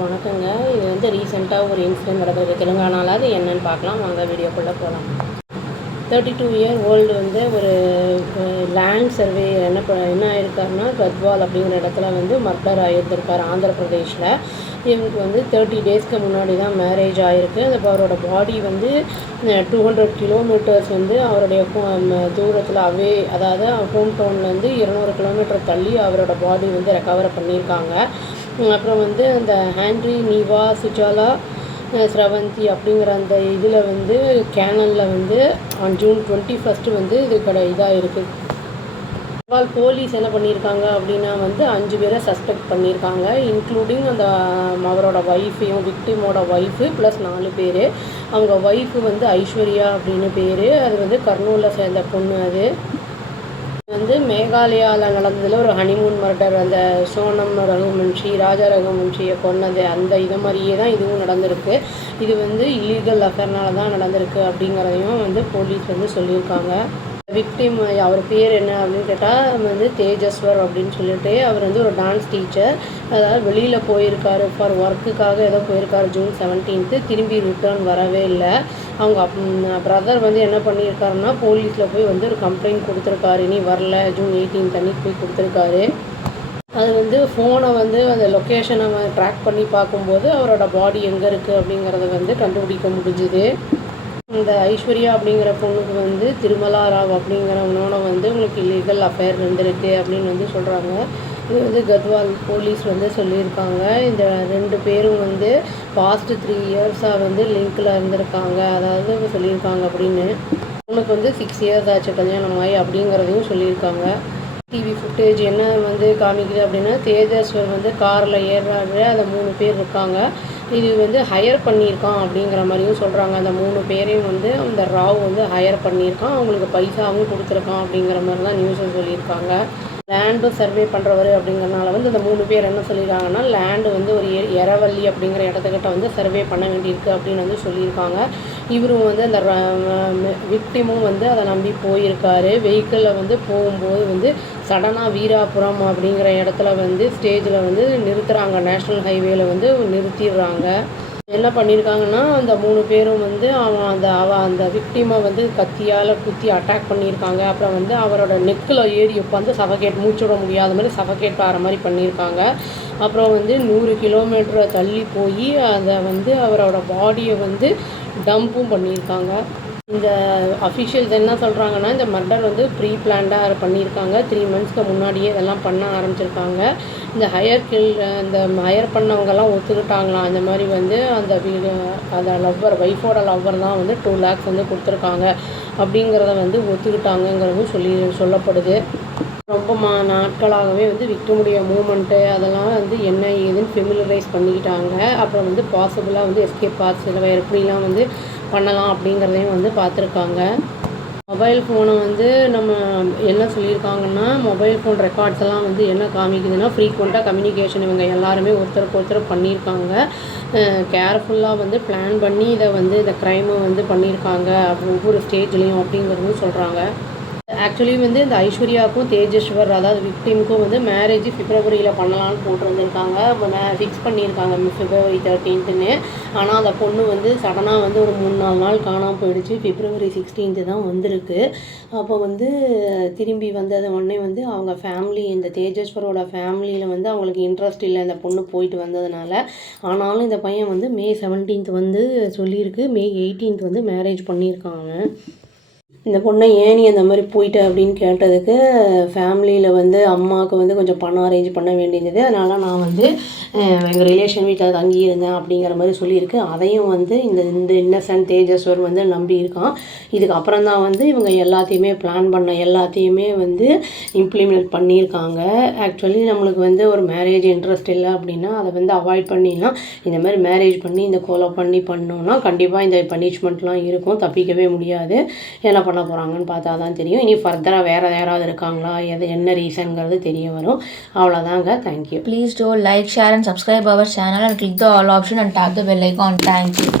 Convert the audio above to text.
வணக்கங்க. இது வந்து ரீசெண்டாக ஒரு இன்சிடென்ட் நடந்திருக்கு தெலுங்கானாவில். அது என்னன்னு பார்க்கலாம் வாங்க, வீடியோக்குள்ளே போகலாம். 32 இயர் ஓல்டு வந்து ஒரு லேண்ட் சர்வே என்ன ஆயிருக்காருன்னா, கத்வால் அப்படிங்கிற இடத்துல வந்து மர்டர் ஆகியிருந்திருக்கார் ஆந்திர பிரதேஷில். இவங்களுக்கு வந்து 30 டேஸ்க்கு முன்னாடி தான் மேரேஜ் ஆகிருக்கு. அது அவரோட பாடி வந்து 200 கிலோமீட்டர்ஸ் வந்து அவருடைய தூரத்தில் அதாவது ஹோம் டவுன்லேருந்து 200 கிலோமீட்டர் தள்ளி அவரோட பாடி வந்து ரெக்கவர் பண்ணியிருக்காங்க. அப்புறம் வந்து அந்த ஹேண்ட்ரி நீவா சுஜாலா ஸ்ரவந்தி அப்படிங்கிற அந்த இதில் வந்து கேனலில் வந்து ஜூன் 21 வந்து இது இதாக இருக்குது. போலீஸ் என்ன பண்ணியிருக்காங்க அப்படின்னா வந்து 5 பேரை சஸ்பெக்ட் பண்ணியிருக்காங்க, இன்க்ளூடிங் அந்த அவரோட ஒய்ஃபையும், விக்டிமோட ஒய்ஃபு ப்ளஸ் 4 பேர். அவங்க ஒய்ஃபு வந்து ஐஸ்வர்யா அப்படின்னு பேர். அது வந்து கர்னூலில் சேர்ந்த பொண்ணு. அது வந்து மேகாலயாவில் நடந்ததில் ஒரு ஹனிமூன் மர்டர், அந்த சோனம் ரகுவன்ஷி, ராஜா ரகுவன்ஷியை கொன்னது அந்த இதை மாதிரியே தான் இதுவும் நடந்திருக்கு. இது வந்து இல்லீகல் அஃபேர்னால தான் நடந்திருக்கு அப்படிங்கிறதையும் வந்து போலீஸ் வந்து சொல்லியிருக்காங்க. விக்டிம் அவர் பேர் என்ன அப்படின்னு கேட்டால் வந்து தேஜஸ்வர் அப்படின்னு சொல்லிட்டு, அவர் வந்து ஒரு டான்ஸ் டீச்சர். அதாவது வெளியில் போயிருக்காரு, ஃபார் ஒர்க்குக்காக ஏதோ போயிருக்காரு ஜூன் 17. திரும்பி ரிட்டர்ன் வரவே இல்லை. அவங்க பிரதர் வந்து என்ன பண்ணியிருக்காருன்னா, போலீஸில் போய் வந்து ஒரு கம்ப்ளைண்ட் கொடுத்துருக்காரு, இனி வரல, ஜூன் 18 அன்னைக்கு போய் கொடுத்துருக்காரு. அது வந்து ஃபோனை வந்து அந்த லொக்கேஷனை ட்ராக் பண்ணி பார்க்கும்போது அவரோட பாடி எங்கே இருக்குது அப்படிங்கிறத வந்து கண்டுபிடிக்க முடிஞ்சுது. இந்த ஐஸ்வர்யா அப்படிங்கிற பொண்ணுக்கு வந்து திருமலா ராவ் அப்படிங்கிறவனோட வந்து உங்களுக்கு இல்லீகல் அஃபேர் இருந்திருக்கு அப்படின்னு வந்து சொல்கிறாங்க. இது வந்து கத்வால் போலீஸ் வந்து சொல்லியிருக்காங்க. இந்த 2 பேரும் வந்து பாஸ்ட் 3 இயர்ஸாக வந்து லிங்க்கில் இருந்திருக்காங்க, அதாவது சொல்லியிருக்காங்க. அப்படின்னு உனக்கு வந்து 6 இயர்ஸ் ஆச்சு கல்யாணம் ஆகி அப்படிங்கிறதையும் சொல்லியிருக்காங்க. டிவி ஃபுட்டேஜ் என்ன வந்து காமிக்குது அப்படின்னா, தேஜஸ்வர் வந்து காரில் ஏறுறாரு, அந்த 3 பேர் இருக்காங்க. இது வந்து ஹையர் பண்ணியிருக்கான் அப்படிங்கிற மாதிரியும் சொல்கிறாங்க. அந்த 3 பேரையும் வந்து அந்த ராவ் வந்து ஹையர் பண்ணியிருக்கான், அவங்களுக்கு பைசாவும் கொடுத்துருக்கான் அப்படிங்கிற மாதிரி தான் நியூஸை சொல்லியிருக்காங்க. லேண்டு சர்வே பண்ணுறவர் அப்படிங்கிறனால வந்து அந்த 3 பேர் என்ன சொல்லியிருக்காங்கன்னா, லேண்டு வந்து ஒரு எரவள்ளி அப்படிங்கிற இடத்துக்கிட்ட வந்து சர்வே பண்ண வேண்டியிருக்கு அப்படின்னு வந்து சொல்லியிருக்காங்க. இவரும் வந்து அந்த விக்டிமும் வந்து அதை நம்பி போயிருக்காரு. வெஹிக்கிளில் வந்து போகும்போது வந்து சடனாக வீராபுரம் அப்படிங்கிற இடத்துல வந்து ஸ்டேஜில் வந்து நிறுத்துகிறாங்க, நேஷ்னல் ஹைவேல வந்து நிறுத்திடுறாங்க. என்ன பண்ணியிருக்காங்கன்னா, அந்த 3 பேரும் வந்து அந்த விக்டிமை வந்து கத்தியால் குத்தி அட்டாக் பண்ணியிருக்காங்க. அப்புறம் வந்து அவரோட நெக்கில் ஏறி உட்காந்து சஃபகேட், மூச்சுட முடியாத மாதிரி சஃபகேட் ஆகிற மாதிரி பண்ணியிருக்காங்க. அப்புறம் வந்து 100 கிலோமீட்டரை தள்ளி போய் அதை வந்து அவரோட பாடியை வந்து டம்பும் பண்ணியிருக்காங்க. இந்த அஃபிஷியல்ஸ் என்ன சொல்கிறாங்கன்னா, இந்த மர்டர் வந்து ப்ரீ பிளான்டாக பண்ணியிருக்காங்க. 3 மந்த்ஸ்க்கு முன்னாடியே இதெல்லாம் பண்ண ஆரம்பிச்சிருக்காங்க. இந்த ஹையர் பண்ணவங்கெல்லாம் ஒத்துக்கிட்டாங்களாம். அந்த மாதிரி வந்து அந்த ஒய்ஃபோட லவ்வர் தான் வந்து 2 lakhs வந்து கொடுத்துருக்காங்க அப்படிங்கிறத வந்து ஒத்துக்கிட்டாங்கங்கிறதும் சொல்லப்படுது. ரொம்ப நாட்களாகவே வந்து விக்டிமுடைய மூமெண்ட்டு அதெல்லாம் வந்து என்ன ஏதுன்னு ஃபெமிலரைஸ் பண்ணிக்கிட்டாங்க. அப்புறம் வந்து பாசிபிளாக வந்து எஸ்கேப் பாத்ஸ் எப்படிலாம் வந்து பண்ணலாம் அப்படிங்கிறதையும் வந்து பார்த்துருக்காங்க. மொபைல் ஃபோனை வந்து நம்ம என்ன சொல்லியிருக்காங்கன்னா, மொபைல் ஃபோன் ரெக்கார்ட்ஸ் எல்லாம் வந்து என்ன காமிக்குதுன்னா, ஃப்ரீக்வெண்ட்டாக கம்யூனிகேஷன் இவங்க எல்லாருமே ஒருத்தருக்கு ஒருத்தர் பண்ணியிருக்காங்க. கேர்ஃபுல்லாக வந்து பிளான் பண்ணி இதை வந்து இந்த க்ரைமை வந்து பண்ணியிருக்காங்க ஒவ்வொரு ஸ்டேஜ்லேயும் அப்படிங்கிறதும் சொல்கிறாங்க. ஆக்சுவலி வந்து இந்த ஐஸ்வர்யாவுக்கும் தேஜஸ்வர் அதாவது விக்டிமுக்கும் வந்து மேரேஜ் பிப்ரவரியில் பண்ணலான்னு போட்டிருந்துருக்காங்க. ஃபிக்ஸ் பண்ணியிருக்காங்க February 13ன்னு. ஆனால் அந்த பொண்ணு வந்து சடனாக வந்து ஒரு 3-4 நாள் காணாமல் போயிடுச்சு. February 16 தான் வந்திருக்கு. அப்போ வந்து திரும்பி வந்தது உடனே வந்து அவங்க ஃபேமிலி, இந்த தேஜஸ்வரோட ஃபேமிலியில் வந்து அவங்களுக்கு இன்ட்ரெஸ்ட் இல்லை இந்த பொண்ணு போயிட்டு வந்ததுனால. ஆனாலும் இந்த பையன் வந்து May 17 வந்து சொல்லியிருக்கு, May 18 வந்து மேரேஜ் பண்ணியிருக்காங்க. இந்த பொண்ணை ஏன் நீ அந்த மாதிரி போயிட்ட அப்படின்னு கேட்டதுக்கு, ஃபேமிலியில் வந்து அம்மாவுக்கு வந்து கொஞ்சம் பணம் அரேஞ்ச் பண்ண வேண்டியது, அதனால் நான் வந்து எங்கள் ரிலேஷன் வீட்டில் தங்கியிருந்தேன் அப்படிங்கிற மாதிரி சொல்லியிருக்கு. அதையும் வந்து இந்த இன்னசென்ட் தேஜஸ்வர் வந்து நம்பியிருக்கான். இதுக்கப்புறம் தான் வந்து இவங்க எல்லாத்தையுமே பிளான் பண்ண எல்லாத்தையுமே வந்து இம்ப்ளிமெண்ட் பண்ணியிருக்காங்க. ஆக்சுவலி நம்மளுக்கு வந்து ஒரு மேரேஜ் இன்ட்ரெஸ்ட் இல்லை அப்படின்னா அதை வந்து அவாய்ட் பண்ணிடலாம். இந்த மாதிரி மேரேஜ் பண்ணி இந்த கொலை பண்ணோன்னா கண்டிப்பாக இந்த பனிஷ்மெண்ட்லாம் இருக்கும், தப்பிக்கவே முடியாது. என்ன பண்ண போகிறாங்கன்னு பார்த்தா தான் தெரியும். இனி ஃபர்தராக வேறு யாராவது இருக்காங்களா, என்ன ரீசன்ங்கிறது தெரிய வரும். அவ்வளோதாங்க. Thank you. Please do like, share and subscribe our channel and click the all option and tap the bell icon. Thank you.